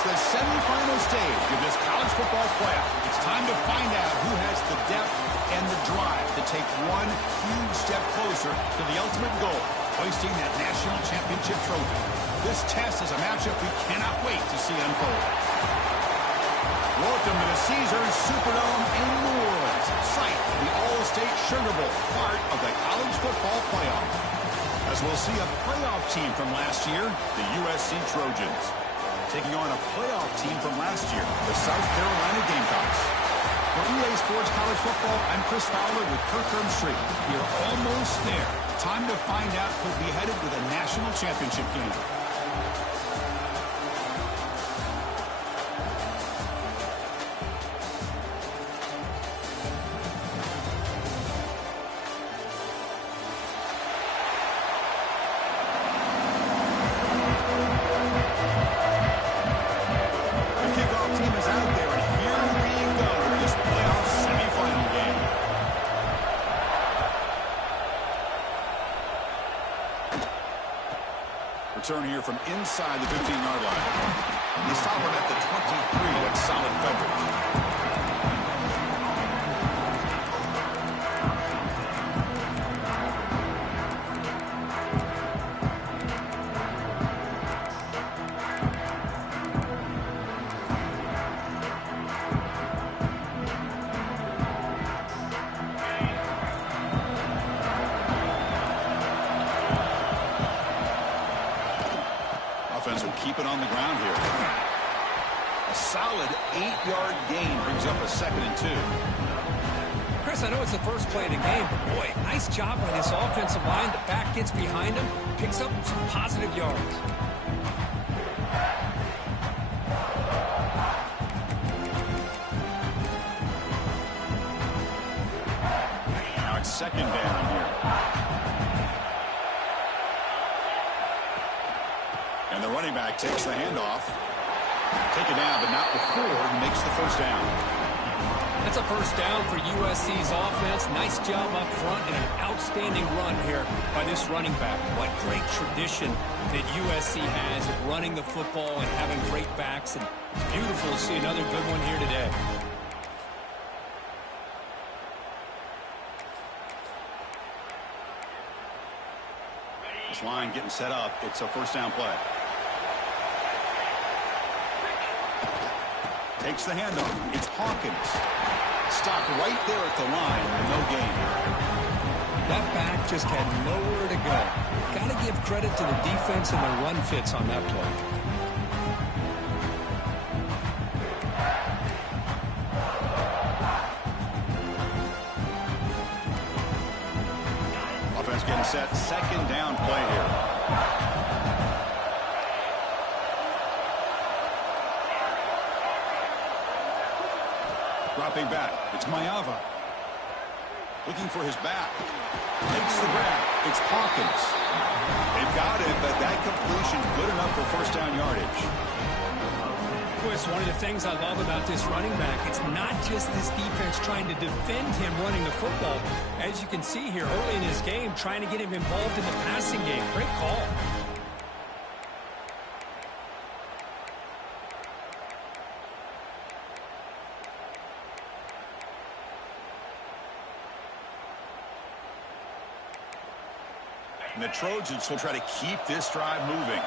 It's the semifinal stage of this college football playoff. It's time to find out who has the depth and the drive to take one huge step closer to the ultimate goal, hoisting that national championship trophy. This test is a matchup we cannot wait to see unfold. Welcome to the Caesars Superdome in New Orleans, site of the All-State Sugar Bowl, part of the college football playoff. As we'll see a playoff team from last year, the USC Trojans, taking on a playoff team from last year, the South Carolina Gamecocks. For EA Sports College Football, I'm Chris Fowler with Kirk Herbstreit. You're almost there. Time to find out who'll be headed to the national championship game. Return here from inside the 15-yard line. They stop him at the 23. That's solid coverage. Offense will keep it on the ground here. A solid 8-yard gain brings up a 2nd and 2. Chris, I know it's the first play of the game, but boy, nice job by this offensive line. The back gets behind him, picks up some positive yards. Now it's 2nd down here. And the running back takes the handoff. Taken down, but not before he makes the first down. That's a first down for USC's offense. Nice job up front and an outstanding run here by this running back. What great tradition that USC has of running the football and having great backs. And it's beautiful to see another good one here today. This line getting set up. It's a first down play. Takes the handoff. It's Hawkins. Stopped right there at the line. No gain. That back just had nowhere to go. Got to give credit to the defense and the run fits on that play. Offense getting set. 2nd down play here. Dropping back. It's Mayava. Looking for his back. Takes the grab. It's Hawkins. They've got it, but that completion good enough for first down yardage. Boy, it's one of the things I love about this running back. It's not just this defense trying to defend him running the football. As you can see here early in his game, trying to get him involved in the passing game. Great call. And the Trojans will try to keep this drive moving.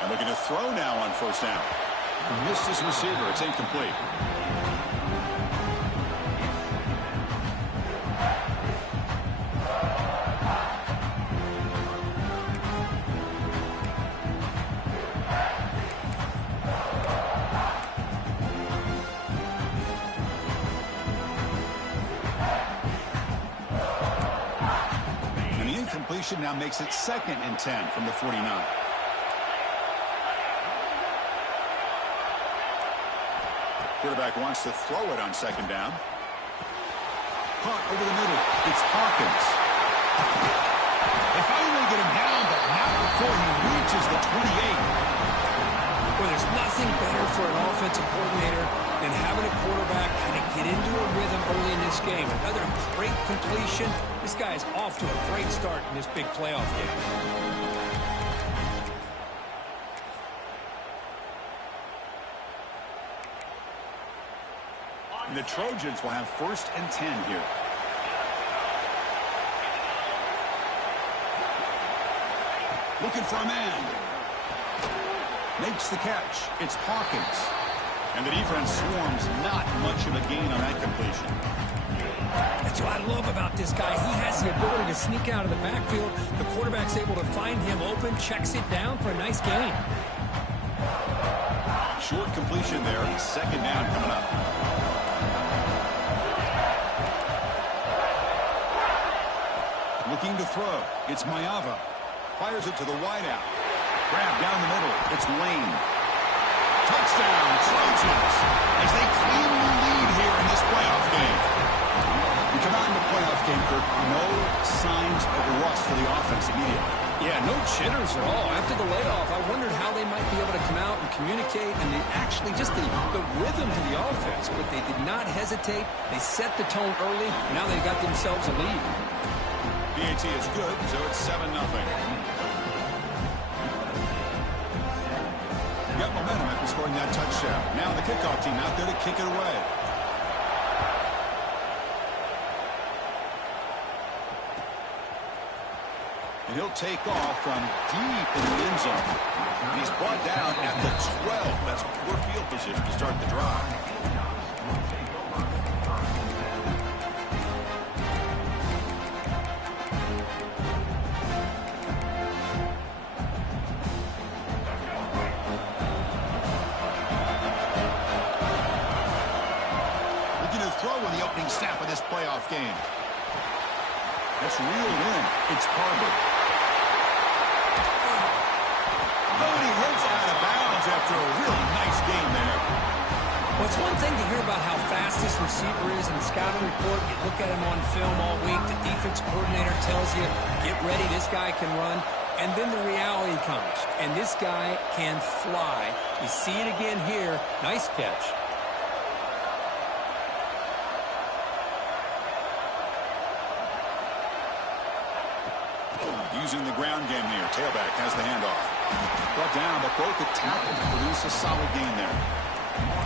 And looking to throw now on first down. Missed his receiver. It's incomplete. Now makes it 2nd and 10 from the 49. Quarterback wants to throw it on 2nd down. Caught over the middle. It's Hawkins. They finally get him down, but not before he reaches the 28. Well, there's nothing better for an offensive coordinator than having a quarterback kind of get into a rhythm early in this game. Another great completion. This guy's off to a great start in this big playoff game. And the Trojans will have 1st and 10 here. Looking for a man. Makes the catch. It's Hawkins. And the defense swarms, not much of a gain on that completion. That's what I love about this guy. He has the ability to sneak out of the backfield. The quarterback's able to find him open, checks it down for a nice gain. Short completion there. 2nd down coming up. Looking to throw. It's Mayava. Fires it to the wideout. Grab down the middle. It's Lane. Touchdown, Trojans, as they cleanly lead here in this playoff game. We come out in the playoff game, Kirk. No signs of rust for the offense immediately. Yeah, no jitters at all. After the layoff, I wondered how they might be able to come out and communicate and actually just the rhythm to the offense. But they did not hesitate. They set the tone early. Now they got themselves a lead. PAT is good, so it's 7-0. Got momentum after scoring that touchdown. Now the kickoff team out there to kick it away. And he'll take off from deep in the end zone. And he's brought down at the 12. That's poor field position to start the drive. Snap of this playoff game. That's reeled in. It's Carver. Oh, and he runs out of bounds after a really nice game there. Well, it's one thing to hear about how fast this receiver is in the scouting report. You look at him on film all week. The defense coordinator tells you, get ready, this guy can run. And then the reality comes. And this guy can fly. You see it again here. Nice catch. Using the ground game here. Tailback has the handoff. Brought down, but broke the tackle to produce a solid gain there.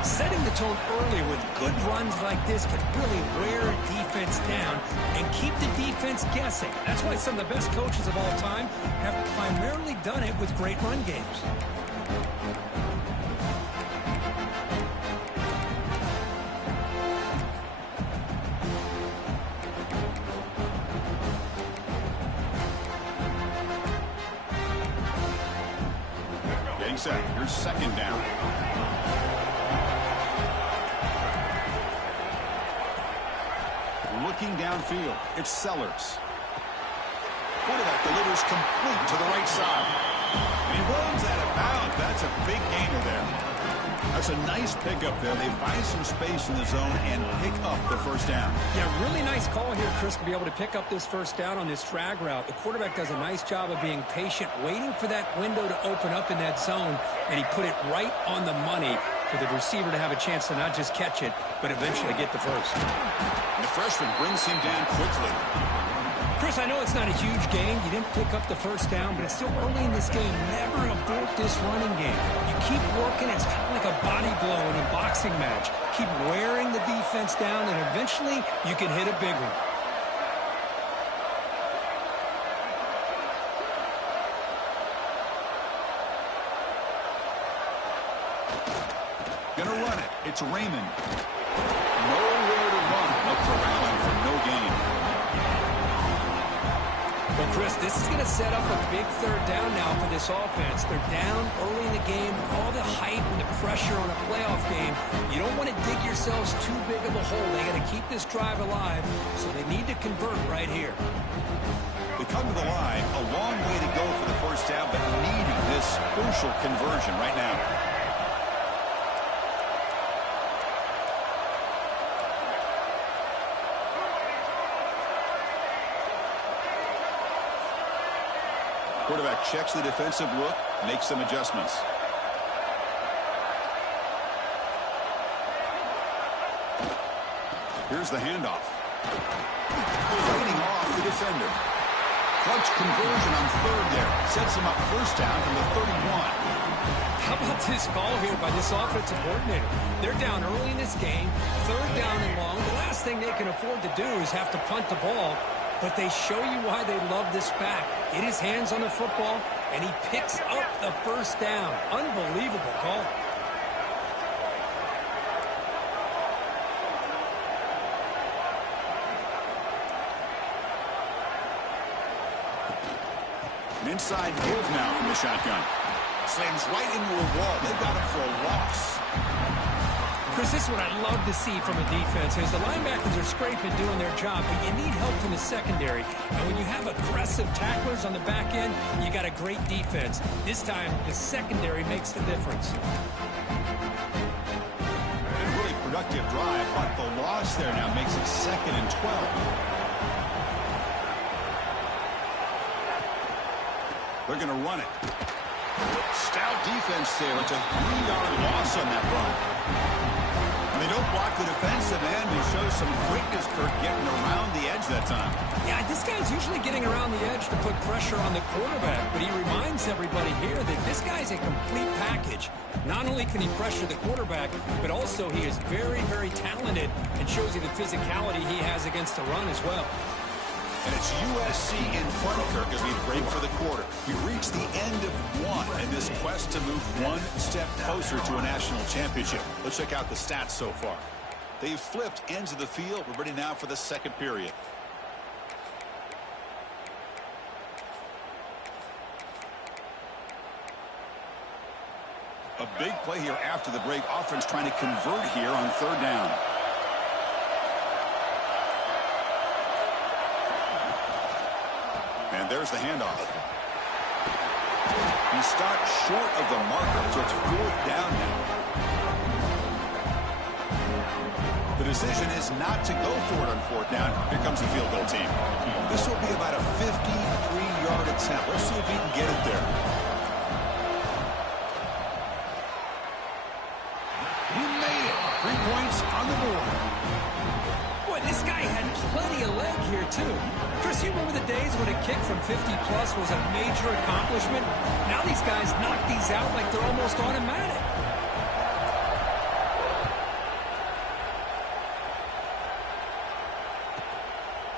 Setting the tone early with good runs like this can really wear a defense down and keep the defense guessing. That's why some of the best coaches of all time have primarily done it with great run games. Set. Here's 2nd down. Looking downfield. It's Sellers. Quarterback delivers complete to the right side. And he runs out of bounds. That's a big gainer there. That's a nice pickup there. They find some space in the zone and pick up the 1st down. Yeah, really nice call here, Chris, to be able to pick up this 1st down on this drag route. The quarterback does a nice job of being patient, waiting for that window to open up in that zone, and he put it right on the money for the receiver to have a chance to not just catch it, but eventually get the 1st. And the freshman brings him down quickly. Chris, I know it's not a huge game. You didn't pick up the 1st down, but it's still early in this game. Never abort this running game. You keep working. It's kind of like a body blow in a boxing match. Keep wearing the defense down, and eventually you can hit a big one. Gonna run it. It's Raymond. Nowhere to run. Up for Allen for no gain. Well, Chris, this is going to set up a big 3rd down now for this offense. They're down early in the game. All the hype and the pressure on a playoff game. You don't want to dig yourselves too big of a hole. They got to keep this drive alive, so they need to convert right here. They come to the line. A long way to go for the 1st down, but needing this crucial conversion right now. Quarterback checks the defensive look, makes some adjustments. Here's the handoff. Fighting off the defender. clutch conversion on third there. Sets him up first down from the 31. How about this call here by this offensive coordinator? They're down early in this game, third down and long. The last thing they can afford to do is have to punt the ball, but they show you why they love this back. Get his hands on the football, and he picks up the first down. Unbelievable call. An inside move now from the shotgun. Slams right into a wall. They've got him for a loss. Chris, this is what I love to see from a defense is the linebackers are scraping, doing their job, but you need help from the secondary. And when you have aggressive tacklers on the back end, you got a great defense. This time, the secondary makes the difference. A really productive drive, but the loss there now makes it 2nd and 12. They're going to run it. Stout defense there. It's a 3-yard loss on that run. And they don't block the defensive end. He shows some quickness, Kirk, getting around the edge that time. Yeah, this guy's usually getting around the edge to put pressure on the quarterback, but he reminds everybody here that this guy's a complete package. Not only can he pressure the quarterback, but also he is very, very talented and shows you the physicality he has against the run as well. And it's USC in front, Kirk, as we break for the quarter. We reach the end of one in this quest to move one step closer to a national championship. Let's check out the stats so far. They've flipped ends of the field. We're ready now for the second period. A big play here after the break. Offense trying to convert here on third down. And there's the handoff. He stopped short of the marker, so it's 4th down now. The decision is not to go for it on 4th down. Here comes the field goal team. This will be about a 53-yard attempt. Let's see if he can get it there. He made it. 3 points on the board. Boy, this guy had plenty of leg here, too. Chris, you remember the days when a kick from 50-plus was a major accomplishment? Now these guys knock these out like they're almost automatic.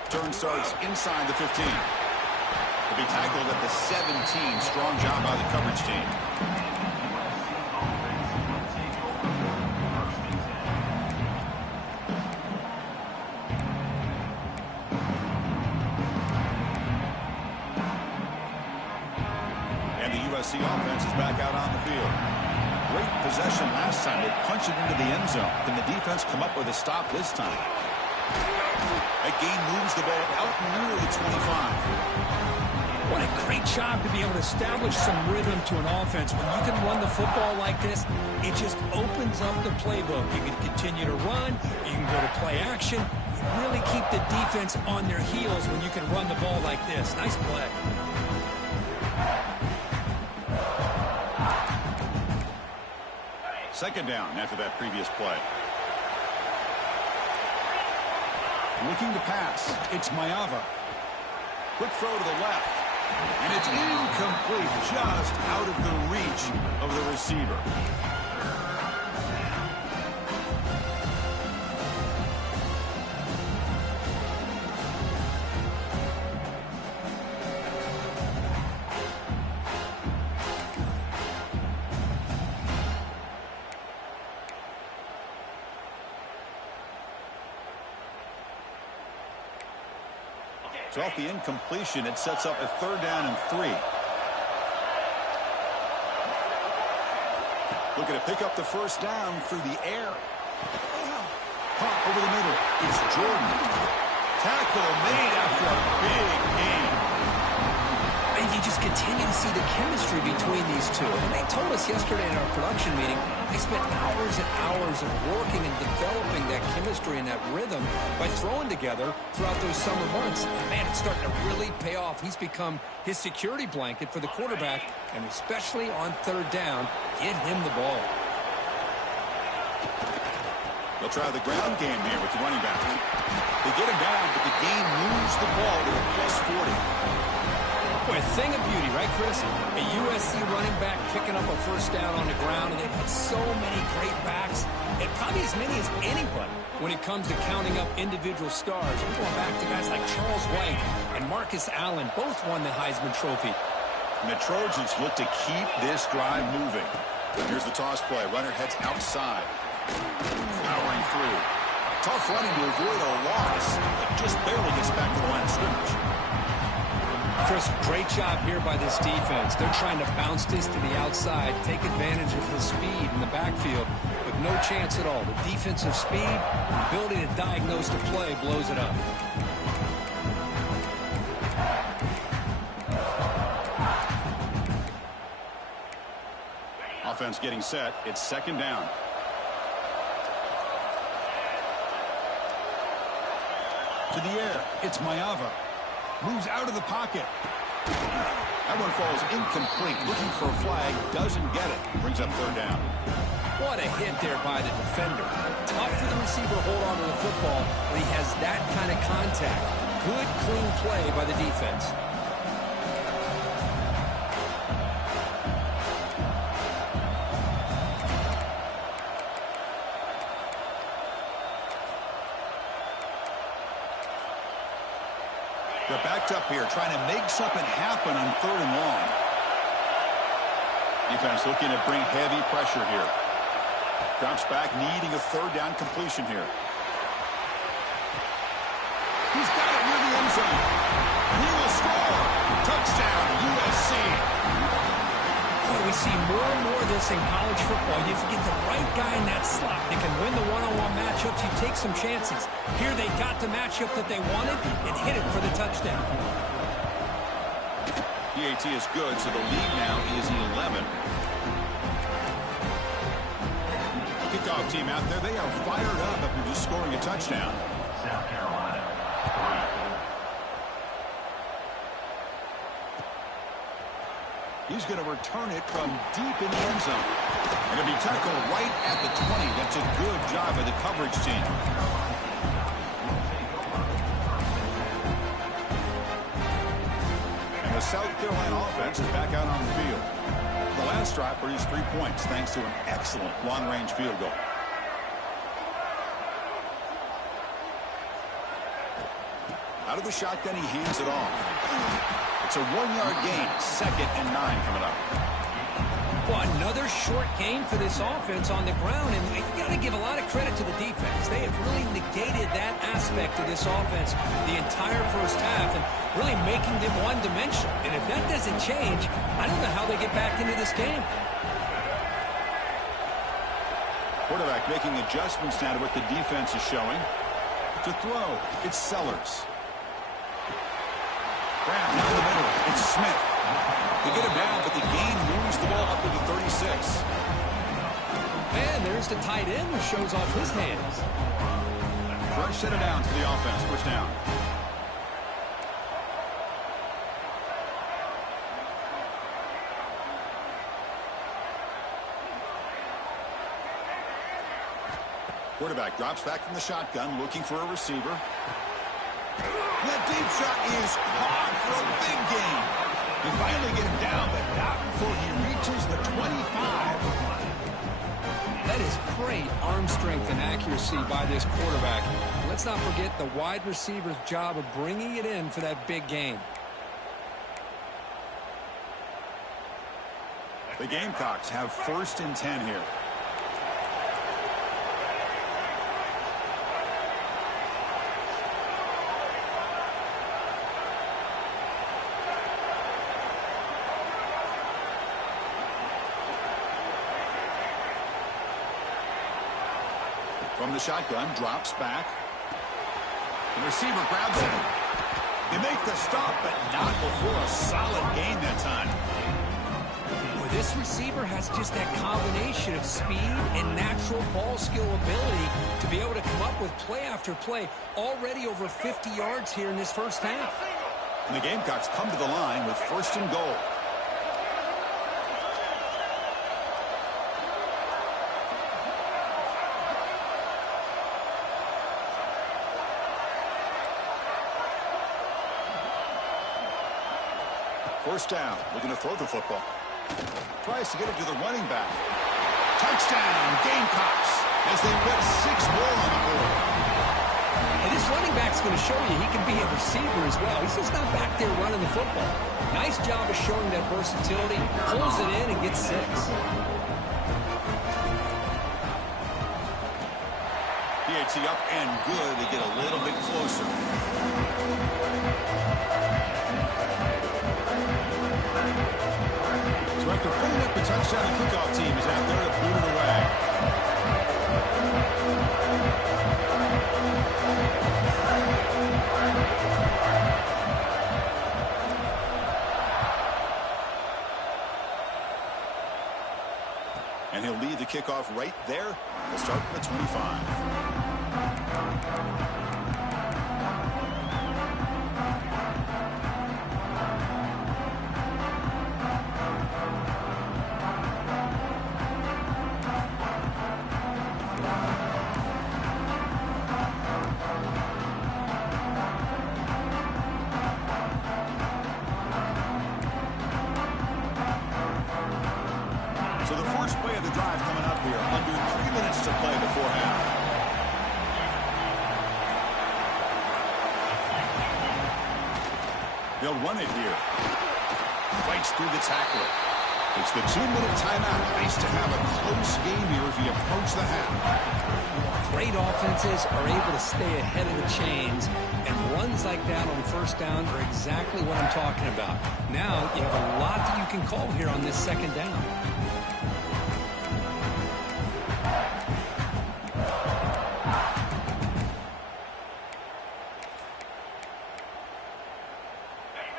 Turn starts inside the 15. He'll be tackled at the 17. Strong job by the coverage team. USC offense is back out on the field. Great possession last time. They punched it into the end zone. Can the defense come up with a stop this time? That gain moves the ball out near the 25. What a great job to be able to establish some rhythm to an offense. When you can run the football like this, it just opens up the playbook. You can continue to run. You can go to play action. You really keep the defense on their heels when you can run the ball like this. Nice play. Second down after that previous play. Looking to pass. It's Mayava. Quick throw to the left. And it's incomplete, just out of the reach of the receiver. So off the incompletion, it sets up a 3rd down and 3. Looking to pick up the first down through the air. Pop over the middle. It's Jordan. Tackle made after a big gain. And you just continue to see the chemistry between these two. And they told us yesterday in our production meeting, they spent hours and hours of working and developing that chemistry and that rhythm by throwing together throughout those summer months. And man, it's starting to really pay off. He's become his security blanket for the quarterback, and especially on 3rd down, get him the ball. They'll try the ground game here with the running back. They get him down, but the game moves the ball to a +40. A thing of beauty, right, Chris? A USC running back picking up a first down on the ground, and they've had so many great backs, and probably as many as anybody when it comes to counting up individual stars. We're going back to guys like Charles White and Marcus Allen, both won the Heisman Trophy. And the Trojans look to keep this drive moving. Here's the toss play. Runner heads outside. Powering through. Tough running to avoid a loss, but just barely gets back to the line of scrimmage. Chris, great job here by this defense. They're trying to bounce this to the outside, take advantage of the speed in the backfield, with no chance at all. The defensive speed, the ability to diagnose the play blows it up. Offense getting set. It's second down. To the air. It's Maeva. Moves out of the pocket. That one falls incomplete. Looking for a flag. Doesn't get it. Brings up third down. What a hit there by the defender. Tough for the receiver to hold on to the football when he has that kind of contact. Good, clean play by the defense. They're backed up here, trying to make something happen on third and long. Defense looking to bring heavy pressure here. Drops back, needing a third down completion here. He's got it near the end zone. He will score. Touchdown, USC. Boy, we see more and more of this in college football. If you get the right guy in that slot, they can win the one-on-one matchups. You take some chances. Here they got the matchup that they wanted and hit it for the touchdown. PAT is good, so the lead now is 11. Kickoff team out there, they are fired up after just scoring a touchdown. South Carolina, 3. He's going to return it from deep in the end zone. And it'll be tackled right at the 20. That's a good job by the coverage team. And the South Carolina offense is back out on the field. The last drive produced 3 points thanks to an excellent long-range field goal. Out of the shotgun, he hands it off. It's a 1-yard gain. 2nd and 9 coming up. Well, another short game for this offense on the ground, and you got to give a lot of credit to the defense. They have really negated that aspect of this offense the entire first half and really making them one-dimensional. And if that doesn't change, I don't know how they get back into this game. Quarterback making adjustments now to what the defense is showing. To throw, it's Sellers. Brown down the middle. It's Smith. They get him down, but the gain moves the ball up to the 36. And there's the tight end who shows off his hands. Fresh set of downs for the offense. First down. Quarterback drops back from the shotgun, looking for a receiver. That deep shot is caught for a big gain. They finally get him down, but not before he reaches the 25. That is great arm strength and accuracy by this quarterback. Let's not forget the wide receiver's job of bringing it in for that big gain. The Gamecocks have 1st and 10 here. From the shotgun, drops back. The receiver grabs it. They make the stop, but not before a solid gain that time. Boy, this receiver has just that combination of speed and natural ball skill ability to be able to come up with play after play. Already over 50 yards here in this first half. And the Gamecocks come to the line with 1st and goal. First down, looking to throw the football. Tries to get it to the running back. Touchdown, Gamecocks, as they put 6 more on the board. And this running back's going to show you he can be a receiver as well. He's just not back there running the football. Nice job of showing that versatility. Pulls it in and gets 6. PAT up and good to get a little bit closer. So after putting up the touchdown, the kickoff team is out there to boot it away. And he'll lead the kickoff right there. We'll start from the 25. So the first play of the drive coming up here. Under 3 minutes to play before half. They'll run it here. Fights through the tackler. It's the 2-minute timeout. Nice to have a close game here as we approach the half. Great offenses are able to stay ahead of the chains, and runs like that on first down are exactly what I'm talking about. Now you have a lot that you can call here on this second down.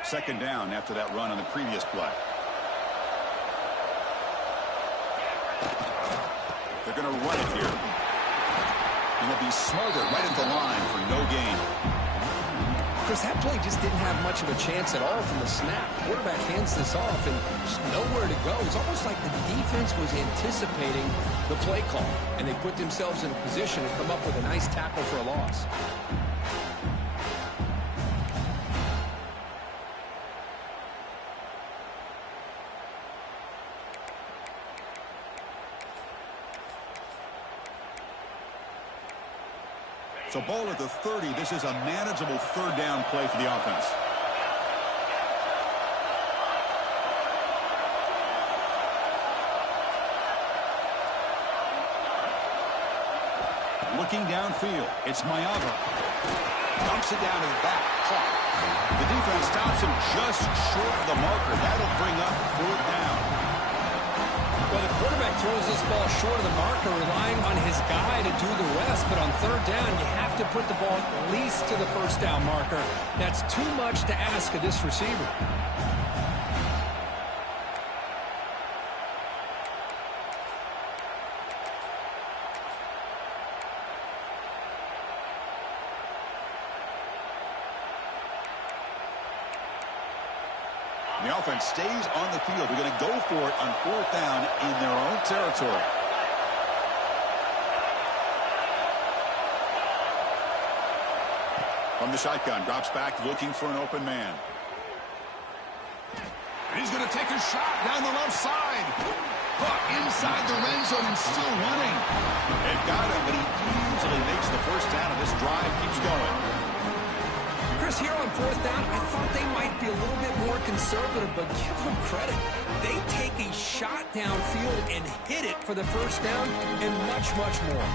Second down after that run on the previous play. They're going to run it here. And they'll be smothered right at the line for no gain. Chris, that play just didn't have much of a chance at all from the snap. Quarterback hands this off and just nowhere to go. It's almost like the defense was anticipating the play call, and they put themselves in a position to come up with a nice tackle for a loss. So ball at the 30. This is a manageable third down play for the offense. Looking downfield. It's Mayava. Dumps it down to the back. Caught. The defense stops him just short of the marker. That'll bring up 4th down. Well, the quarterback throws this ball short of the marker, relying on his guy to do the rest. But on third down, you have to put the ball at least to the first down marker. That's too much to ask of this receiver. The offense stays on the field. They're going to go for it on 4th down in their own territory. From the shotgun, drops back looking for an open man. And he's going to take a shot down the left side. Caught inside the red zone and still running. They've got him, but he easily makes the first down, and this drive keeps going. Chris, here on 4th down, I thought they might be a little bit more conservative, but give them credit. They take a shot downfield and hit it for the first down and much, much more.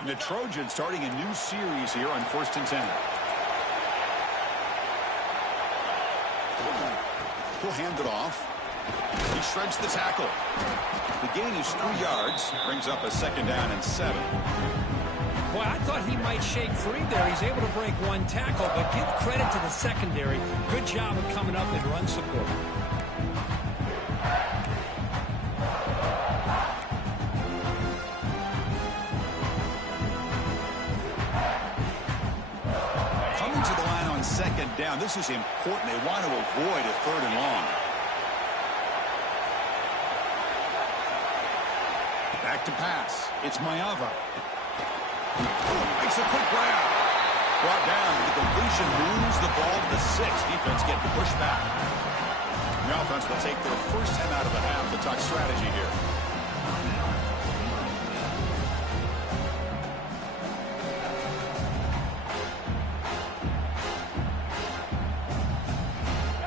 And the Trojans starting a new series here on 1st and 10. He'll hand it off. He shreds the tackle. The gain is 3 yards. Brings up a 2nd down and 7. Boy, I thought he might shake free there. He's able to break 1 tackle, but give credit to the secondary. Good job of coming up and run support. Coming to the line on 2nd down. This is important. They want to avoid a 3rd and long. Back to pass. It's Mayava. Makes a quick grab. brought down. The completion moves the ball to the 6. Defense getting pushed back. The offense will take their first time out of the half to talk strategy here.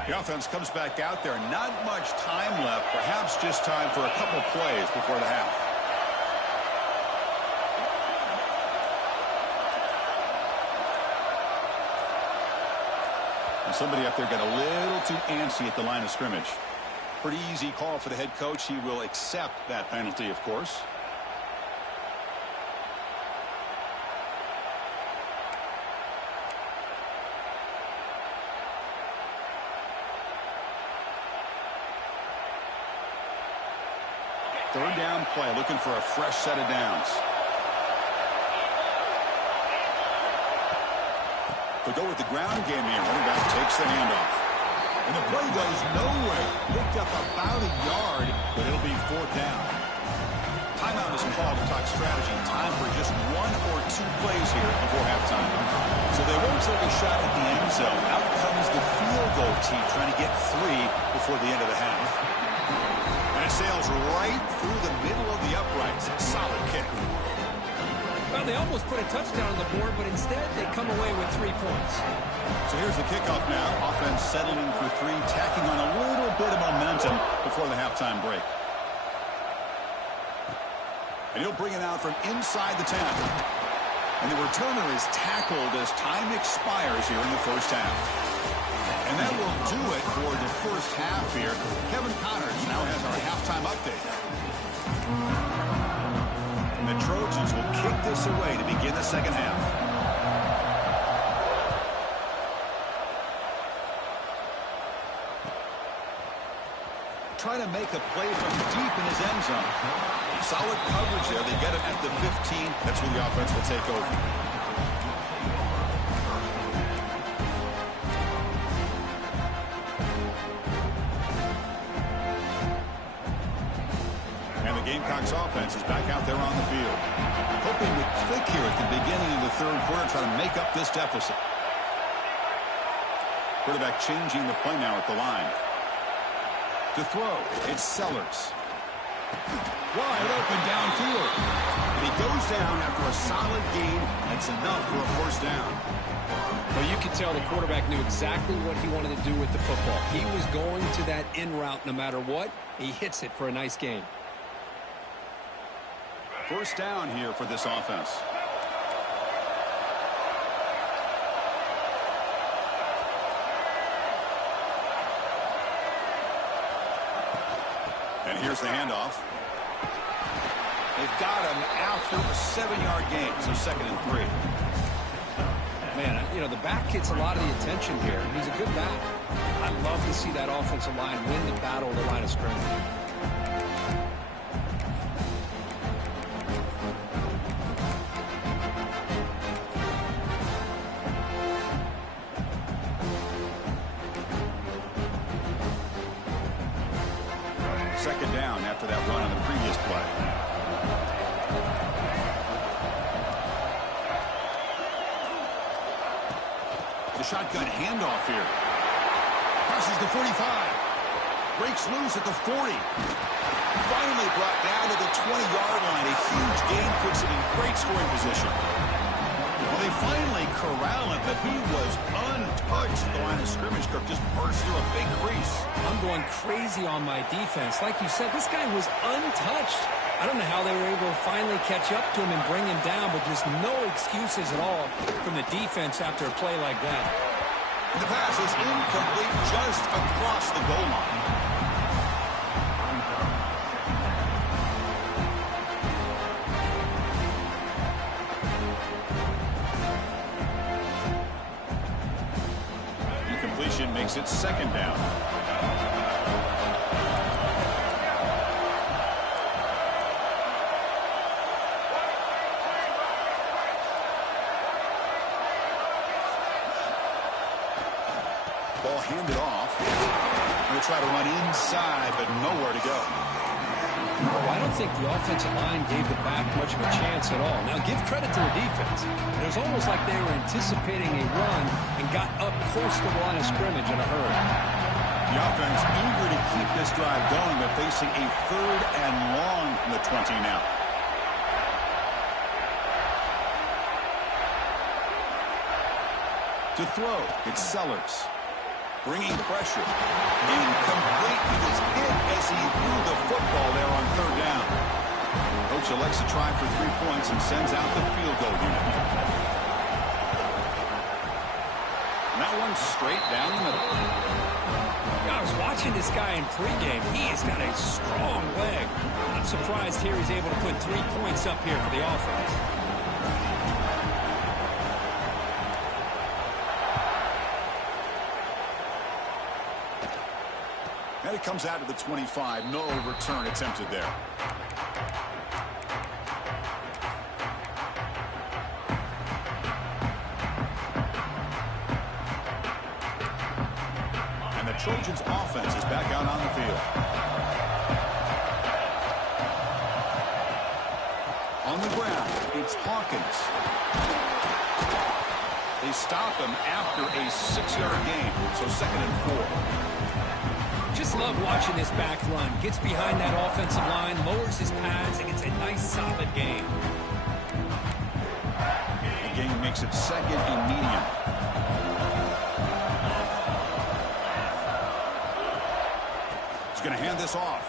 The offense comes back out there. Not much time left. Perhaps just time for a couple plays before the half. And somebody up there got a little too antsy at the line of scrimmage. Pretty easy call for the head coach. He will accept that penalty, of course. Third down play, looking for a fresh set of downs. They go with the ground game here. Running back takes the handoff. And the play goes nowhere. Picked up about a yard, but it'll be 4th down. Timeout is called to talk strategy. Time for just 1 or 2 plays here before halftime. So they won't take a shot at the end zone. Out comes the field goal team trying to get 3 before the end of the half. And it sails right through the middle of the uprights. Solid kick. Well, they almost put a touchdown on the board, but instead they come away with 3 points. So here's the kickoff now. Offense settling for 3, tacking on a little bit of momentum before the halftime break. And he'll bring it out from inside the 10. And the returner is tackled as time expires here in the first half. And that will do it for the first half here. Kevin Connors now has our halftime update. And the Trojans will kick this away to begin the second half. Try to make a play from deep in his end zone. Solid coverage there. They get him at the 15. That's where the offense will take over. Gamecocks offense is back out there on the field. Hoping to click here at the beginning of the third quarter, trying to make up this deficit. Quarterback changing the play now at the line. To throw, it's Sellers. Wide open downfield. And he goes down after a solid gain. That's enough for a first down. Well, you could tell the quarterback knew exactly what he wanted to do with the football. He was going to that in route no matter what. He hits it for a nice gain. First down here for this offense. And here's the handoff. They've got him after a 7-yard gain, so 2nd and 3. Man, you know, the back gets a lot of the attention here. He's a good back. I love to see that offensive line win the battle of the line of scrimmage. Second down after that run on the previous play. The shotgun handoff here. Passes the 45. Breaks loose at the 40. Finally brought down to the 20-yard line. A huge gain puts him in great scoring position. Well, they finally corral him, but he was untouched at the line of scrimmage. Kirk just burst through a big crease. I'm going crazy on my defense. Like you said, this guy was untouched. I don't know how they were able to finally catch up to him and bring him down, but just no excuses at all from the defense after a play like that. And the pass is incomplete just across the goal line. Makes it second down. Ball handed off. They'll try to run inside, but nowhere to go. Well, I don't think the offensive line gave the back much of a chance at all. Now, give credit to the defense. It was almost like they were anticipating a run and got up close to the line of scrimmage in a hurry. The offense eager to keep this drive going, but facing a 3rd and long from the 20 now. To throw, it's Sellers. Bringing pressure. Incomplete. He was hit as he threw the football there on 3rd down. Coach elects to try for 3 points and sends out the field goal unit. And that one's straight down the middle. I was watching this guy in pregame. He has got a strong leg. I'm surprised here he's able to put 3 points up here for the offense. And it comes out to the 25. No return attempted there. And the Trojans' offense is back out on the field. On the ground, it's Hawkins. They stop him after a 6-yard gain, so 2nd and 4. Just love watching this back run. Gets behind that offensive line, lowers his pads, and gets a nice solid gain. The gain makes it 2nd and medium. He's going to hand this off.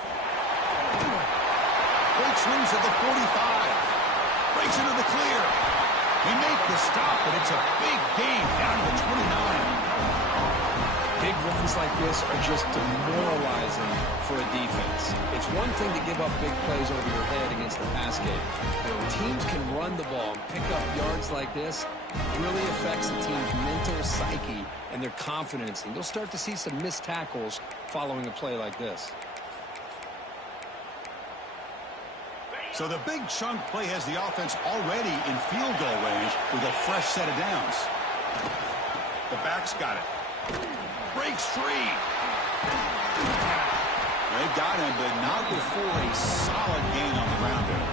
Breaks loose at the 45. Breaks into the clear. They make the stop, but it's a big gain down to the 29. Big runs like this are just demoralizing for a defense. It's one thing to give up big plays over your head against the pass game. But when teams can run the ball and pick up yards like this, it really affects the team's mental psyche and their confidence. And you'll start to see some missed tackles following a play like this. So the big chunk play has the offense already in field goal range with a fresh set of downs. The back's got it. Breaks free. They got him, but not before a solid gain on the ground there.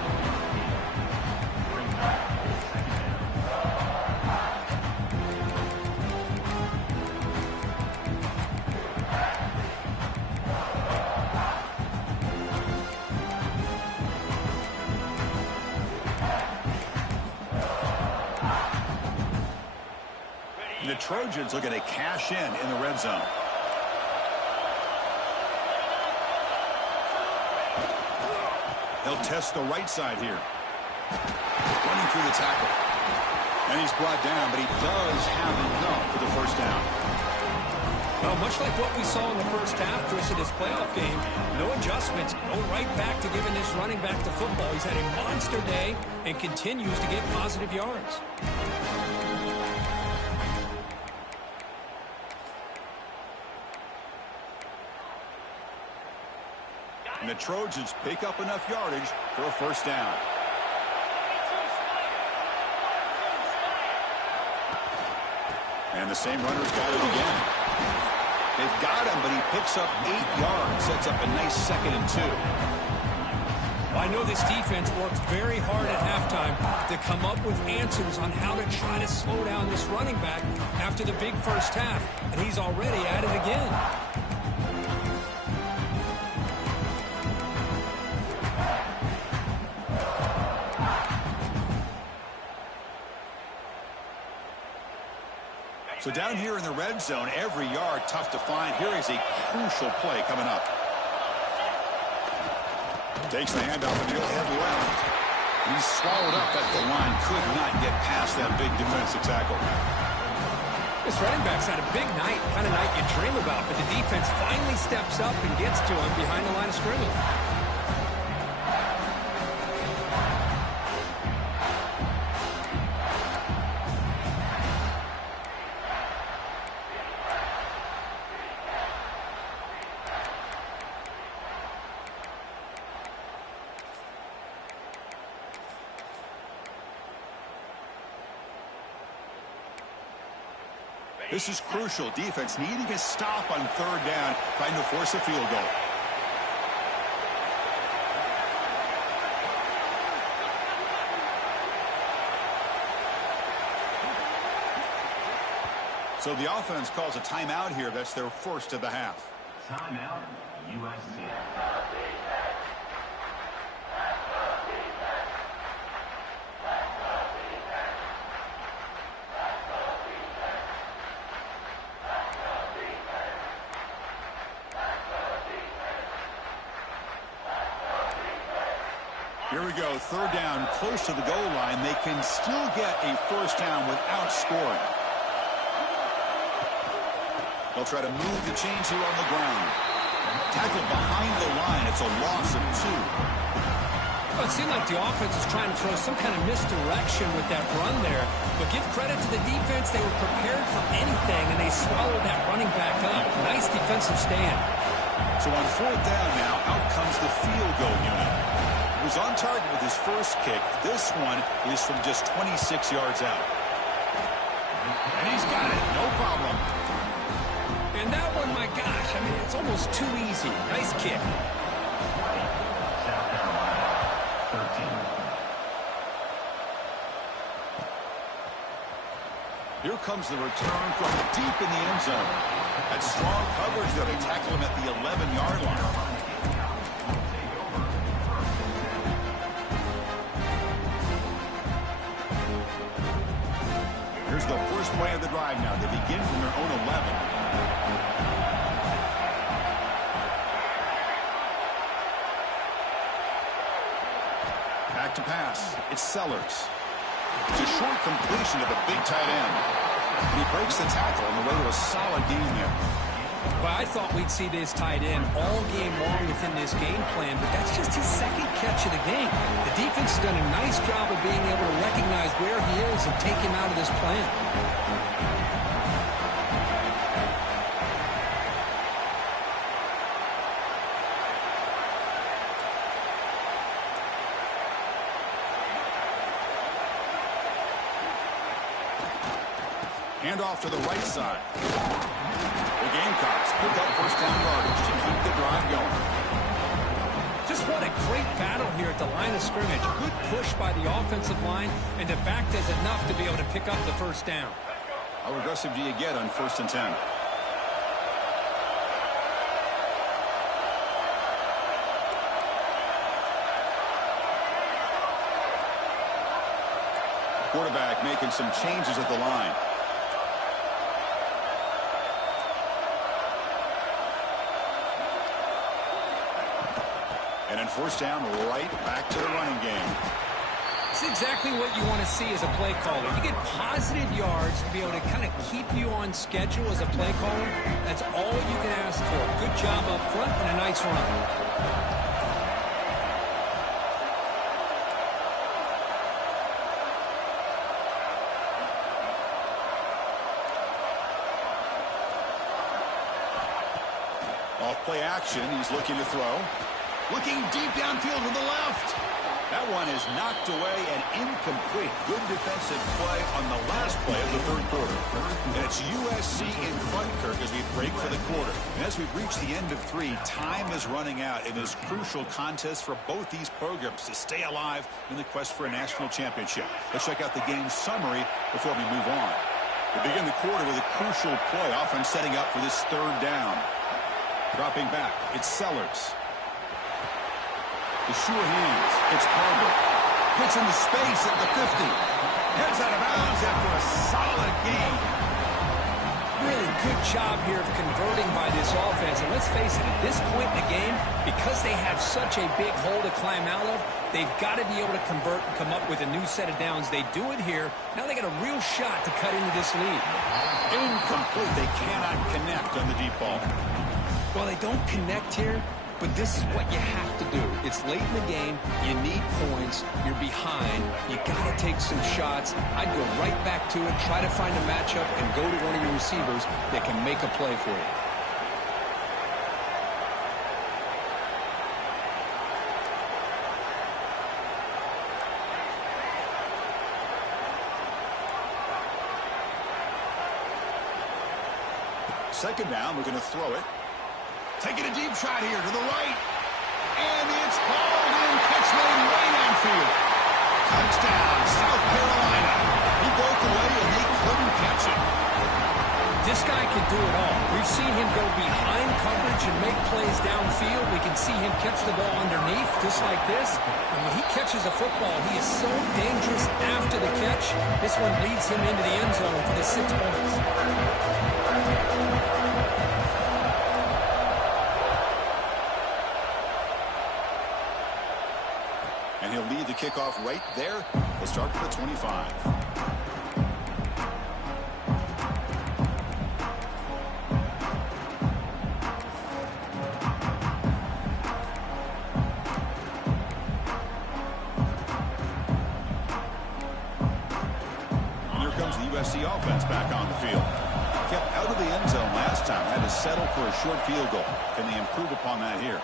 The Trojans looking to cash in the red zone. They'll test the right side here. Running through the tackle. And he's brought down, but he does have enough for the 1st down. Well, much like what we saw in the first half, Chris, of this playoff game, no adjustments, go right back to giving this running back the football. He's had a monster day and continues to get positive yards. And the Trojans pick up enough yardage for a 1st down. And the same runner's got it again. They've got him, but he picks up 8 yards. Sets up a nice 2nd and 2. Well, I know this defense worked very hard at halftime to come up with answers on how to try to slow down this running back after the big first half. And he's already at it again. So down here in the red zone, every yard tough to find. Here is a crucial play coming up. Takes the handoff and he'll head left. He's swallowed up at the line. Could not get past that big defensive tackle. This running back's had a big night, kind of night you dream about, but the defense finally steps up and gets to him behind the line of scrimmage. This is crucial. Defense needing a stop on 3rd down, trying to force a field goal. So the offense calls a timeout here. That's their first of the half. Timeout, USC. Here we go, third down, close to the goal line. They can still get a first down without scoring. They'll try to move the chains here on the ground. Tackled behind the line. It's a loss of 2. Well, it seemed like the offense was trying to throw some kind of misdirection with that run there. But give credit to the defense. They were prepared for anything, and they swallowed that running back up. Nice defensive stand. So on fourth down now, out comes the field goal unit. He was on target with his first kick. This one is from just 26 yards out. And he's got it. No problem. And that one, my gosh, I mean, it's almost too easy. Nice kick. South Carolina, 13. Here comes the return from deep in the end zone. That strong coverage there. They tackle him at the 11-yard line. Here's the first play of the drive now. They begin from their own 11. Back to pass. It's Sellers. It's a short completion to the big tight end. And he breaks the tackle on the way to a solid gain there. Well, I thought we'd see this tight end all game long within this game plan, but that's just his second catch of the game. The defense has done a nice job of being able to recognize where he is and take him out of this plan. Hand off to the right side. The Gamecocks pick up first down yardage to keep the drive going. Just what a great battle here at the line of scrimmage. Good push by the offensive line, and the back does enough to be able to pick up the first down. How aggressive do you get on 1st and 10? Quarterback making some changes at the line. And in first down, right back to the running game. It's exactly what you want to see as a play caller. You get positive yards to be able to kind of keep you on schedule as a play caller. That's all you can ask for. Good job up front and a nice run. Off play action, he's looking to throw. Looking deep downfield to the left. That one is knocked away and incomplete. Good defensive play on the last play of the third quarter. And it's USC in front, Kirk, as we break for the quarter. And as we reach the end of 3, time is running out in this crucial contest for both these programs to stay alive in the quest for a national championship. Let's check out the game summary before we move on. We begin the quarter with a crucial play, offense setting up for this third down. Dropping back, it's Sellers. The sure hands, it's Palmer. Gets into space at the 50. Heads out of bounds after a solid gain. Really good job here of converting by this offense. And let's face it, at this point in the game, because they have such a big hole to climb out of, they've got to be able to convert and come up with a new set of downs. They do it here. Now they got a real shot to cut into this lead. Incomplete. They cannot connect on the deep ball. Well, they don't connect here, but this is what you have to do. It's late in the game. You need points. You're behind. You got to take some shots. I'd go right back to it, try to find a matchup, and go to one of your receivers that can make a play for you. Second down, we're going to throw it. Taking a deep shot here to the right. And it's hauled in. Catch made way downfield. Touchdown, South Carolina. He broke away and they couldn't catch it. do it all. We've seen him go behind coverage and make plays downfield. We can see him catch the ball underneath, just like this. And when he catches a football, he is so dangerous after the catch. This one leads him into the end zone for the 6 points. And he'll lead the kickoff right there. We'll start with the 25. And here comes the USC offense back on the field. Kept out of the end zone last time. Had to settle for a short field goal. Can they improve upon that here?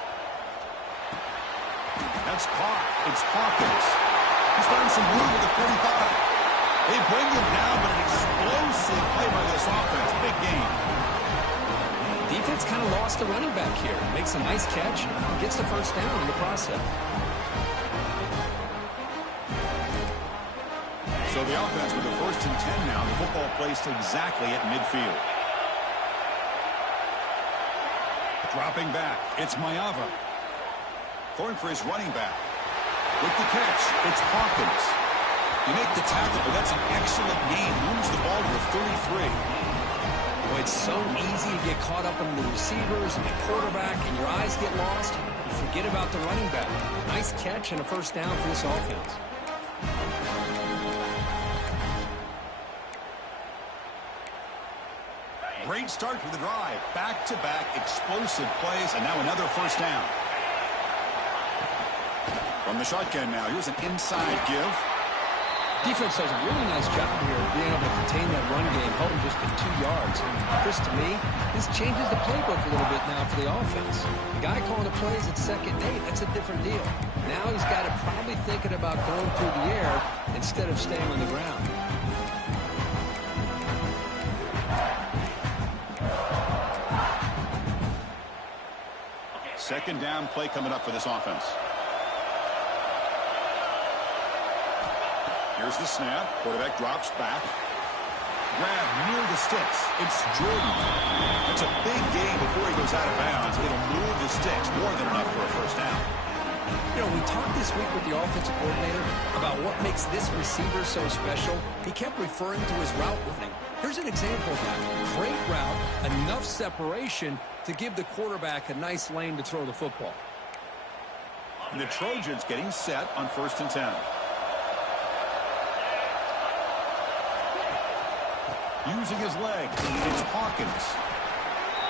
That's caught. It's Hawkins. He's finding some room with the 45. They bring him down, but an explosive play by this offense. Big game. Defense kind of lost the running back here. Makes a nice catch, gets the first down in the process. So the offense with the 1st and 10 now. The football placed exactly at midfield. Dropping back. It's Mayava. Throwing for his running back. With the catch, it's Hawkins. You make the tackle, but that's an excellent game. Moves the ball to the 33. Boy, it's so easy to get caught up in the receivers and the quarterback, and your eyes get lost. You forget about the running back. Nice catch and a first down for this offense. Great start to the drive. Back-to-back explosive plays, and now another first down. From the shotgun now, here's an inside give. Defense does a really nice job here of being able to contain that run game, hold them just to 2 yards. Chris, to me, this changes the playbook a little bit now for the offense. The guy calling the plays at 2nd and 8, that's a different deal. Now he's got to probably thinking about going through the air instead of staying on the ground. Second down play coming up for this offense. Here's the snap. Quarterback drops back. Grab near the sticks. It's Jordan. That's a big gain before he goes out of bounds. It'll move the sticks. More than enough for a first down. You know, we talked this week with the offensive coordinator about what makes this receiver so special. He kept referring to his route running. Here's an example of that. Great route, enough separation to give the quarterback a nice lane to throw the football. And the Trojans getting set on 1st and 10. Using his leg, it's Hawkins.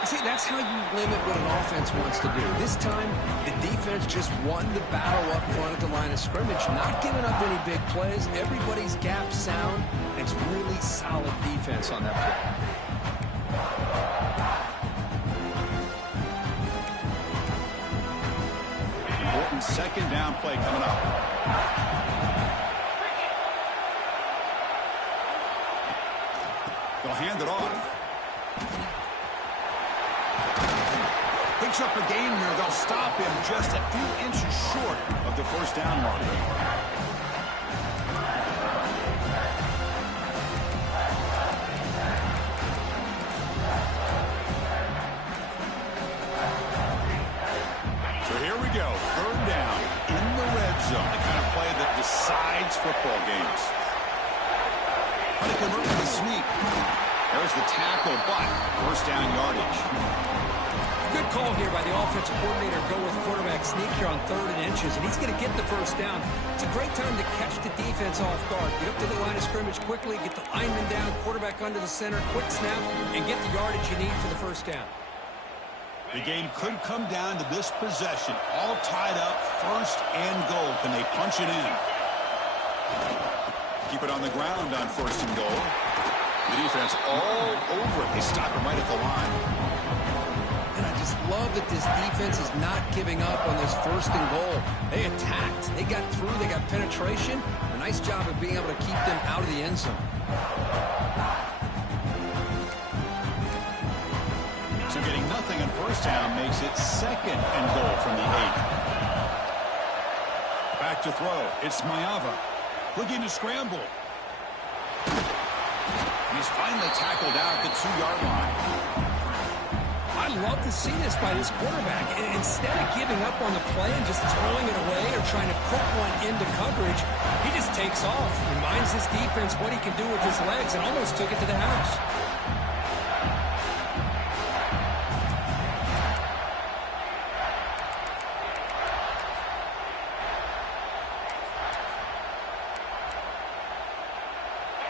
See, that's how you limit what an offense wants to do. This time, the defense just won the battle up front at the line of scrimmage, not giving up any big plays. Everybody's gap sound. It's really solid defense on that play. Important second down play coming up. They'll hand it off. Picks up a gain here. They'll stop him just a few inches short of the first down marker. So here we go. 3rd down in the red zone. The kind of play that decides football games. How to convert with a sneak. There's the tackle, but first down yardage. Good call here by the offensive coordinator. Go with quarterback sneak here on 3rd and inches, and he's going to get the first down. It's a great time to catch the defense off guard. Get up to the line of scrimmage quickly, get the lineman down, quarterback under the center, quick snap, and get the yardage you need for the first down. The game could come down to this possession. All tied up, 1st and goal. Can they punch it in? Keep it on the ground on 1st and goal. The defense all over it. They stop him right at the line. And I just love that this defense is not giving up on this 1st and goal. They attacked. They got through. They got penetration. A nice job of being able to keep them out of the end zone. So getting nothing on first down makes it 2nd and goal from the 8. Back to throw. It's Mayava. Looking to scramble. And he's finally tackled out at the 2-yard line. I love to see this by this quarterback. And instead of giving up on the play and just throwing it away or trying to put one into coverage, he just takes off, reminds his defense what he can do with his legs, and almost took it to the house.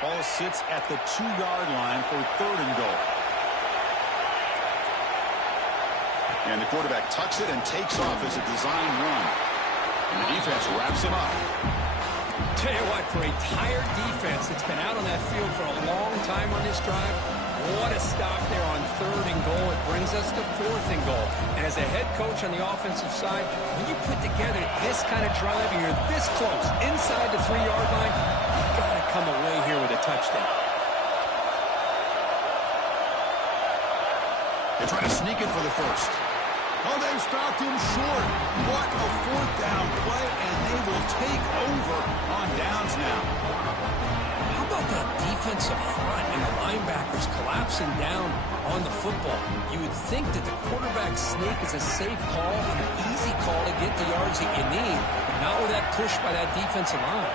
Ball sits at the 2-yard line for 3rd and goal. And the quarterback tucks it and takes off as a design run. And the defense wraps him up. Tell you what, for a tired defense that's been out on that field for a long time on this drive, what a stop there on 3rd and goal. It brings us to 4th and goal. And as a head coach on the offensive side, when you put together this kind of drive and you're this close inside the 3-yard line, you've got to come away here with a touchdown. They try to sneak it for the first. Oh, they've stopped him short. What a 4th down play, and they will take over on downs now. How about that defensive front and the linebackers collapsing down on the football? You would think that the quarterback sneak is a safe call and an easy call to get the yards that you need, but not with that push by that defensive line.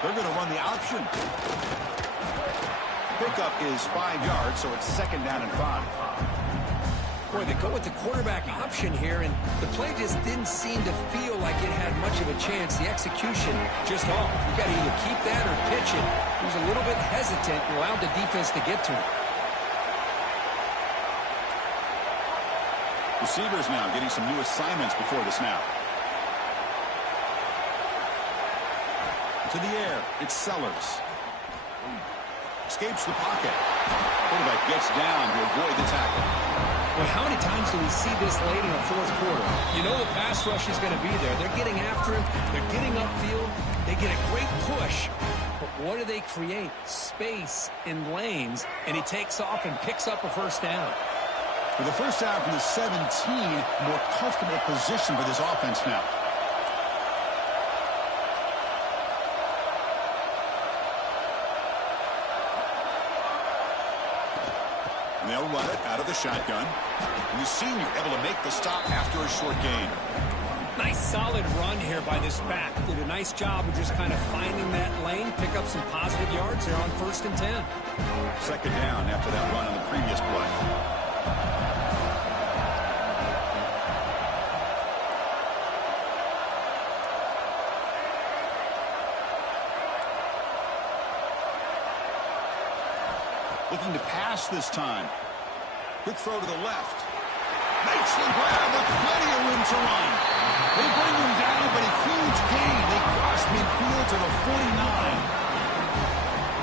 They're going to run the option. Pickup is 5 yards, so it's 2nd down and 5. Boy, they go with the quarterback option here, and the play just didn't seem to feel like it had much of a chance. The execution just off. You got to either keep that or pitch it. He was a little bit hesitant and allowed the defense to get to him. Receivers now getting some new assignments before the snap. To the air, it's Sellers. Escapes the pocket. Quarterback gets down to avoid the tackle. Well, how many times do we see this late in the 4th quarter? You know the pass rush is going to be there. They're getting after him. They're getting upfield. They get a great push. But what do they create? Space in lanes, and he takes off and picks up a 1st down. With the 1st down from the 17, more comfortable position for this offense now. They'll run it out of the shotgun. And the senior able to make the stop after a short gain. Nice solid run here by this back. Did a nice job of just kind of finding that lane, pick up some positive yards there on 1st and 10. 2nd down after that run on the previous play. Looking to pass this time. Quick throw to the left. Makes the grab with plenty of room to run. They bring him down, but a huge gain. They cross midfield to the 49.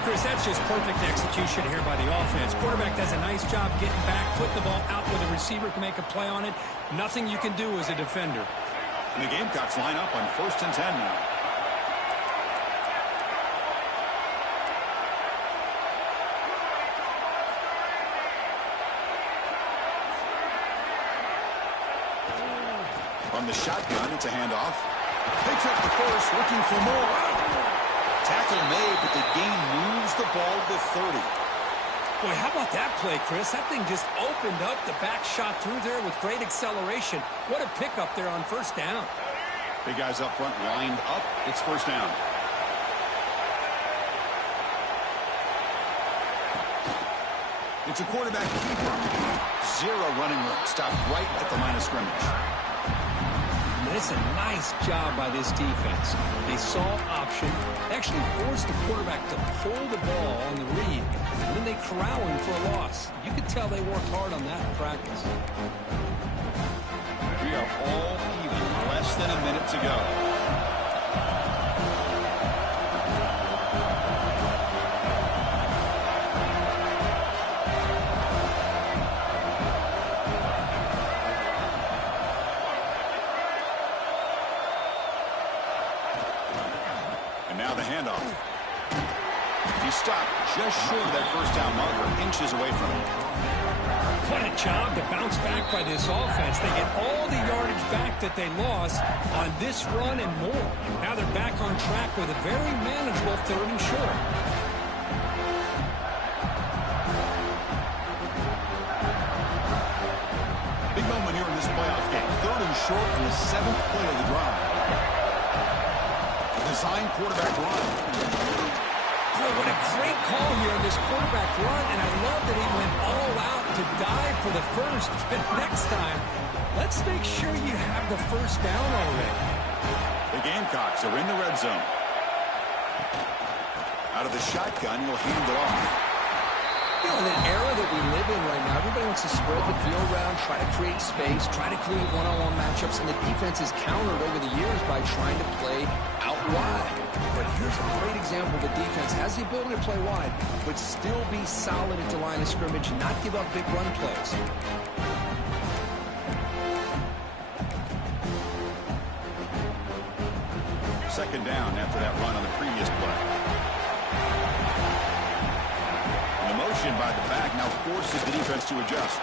Chris, that's just perfect execution here by the offense. Quarterback does a nice job getting back, putting the ball out where the receiver can make a play on it. Nothing you can do as a defender. And the Gamecocks line up on 1st and 10 now. From the shotgun, it's a handoff. Picks up the first, looking for more. Tackle made, but the gain moves the ball to 30. Boy, how about that play, Chris? That thing just opened up. The back shot through there with great acceleration. What a pickup there on 1st down. Big guys up front lined up. It's 1st down. It's a quarterback keeper. 0 running room. Stopped right at the line of scrimmage. It's a nice job by this defense. They saw option, actually forced the quarterback to pull the ball on the read, and then they corral him for a loss. You could tell they worked hard on that in practice. We are all even, less than a minute to go. Now the handoff. He stopped just short of that 1st down marker, inches away from it. What a job to bounce back by this offense. They get all the yardage back that they lost on this run and more. Now they're back on track with a very manageable 3rd and short. Big moment here in this playoff game. 3rd and short in the 7th play of the drive. Design quarterback run. Oh, what a great call here on this quarterback run, and I love that he went all out to dive for the first. But next time, let's make sure you have the first down already. The Gamecocks are in the red zone. Out of the shotgun, he'll hand it off. You know, in an era that we live in right now, everybody wants to spread the field around, try to create space, try to create one-on-one matchups, and the defense is countered over the years by trying to play out wide. But here's a great example. The defense has the ability to play wide, but still be solid at the line of scrimmage, not give up big run plays. Second down after that run on the previous play. And the motion by the back now forces the defense to adjust.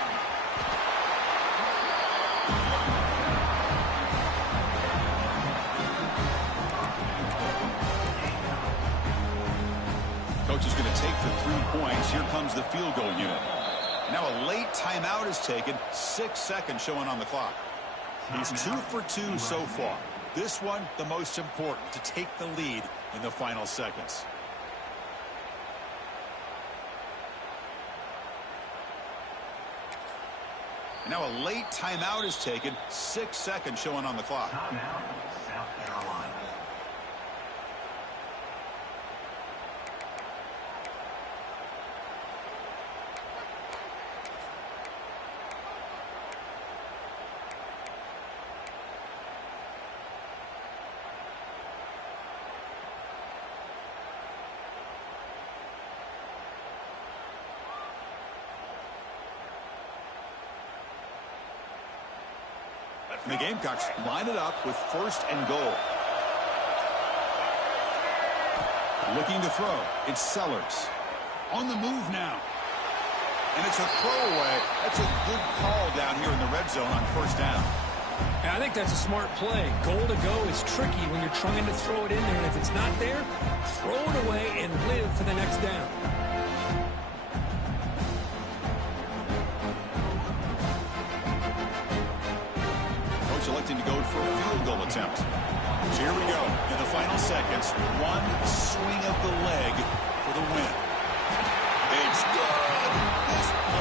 Coach is going to take the 3 points. Here comes the field goal unit. Now a late timeout is taken. 6 seconds showing on the clock. He's 2 for 2 so far. This one, the most important, to take the lead in the final seconds. Now a late timeout is taken. 6 seconds showing on the clock. Timeout, South Carolina. And the Gamecocks line it up with 1st and goal. Looking to throw. It's Sellers. On the move now. And it's a throwaway. That's a good call down here in the red zone on 1st down. And I think that's a smart play. Goal to go is tricky when you're trying to throw it in there. And if it's not there, throw it away and live for the next down. Electing to go for a field goal attempt. So here we go in the final seconds. One swing of the leg for the win. It's good. This play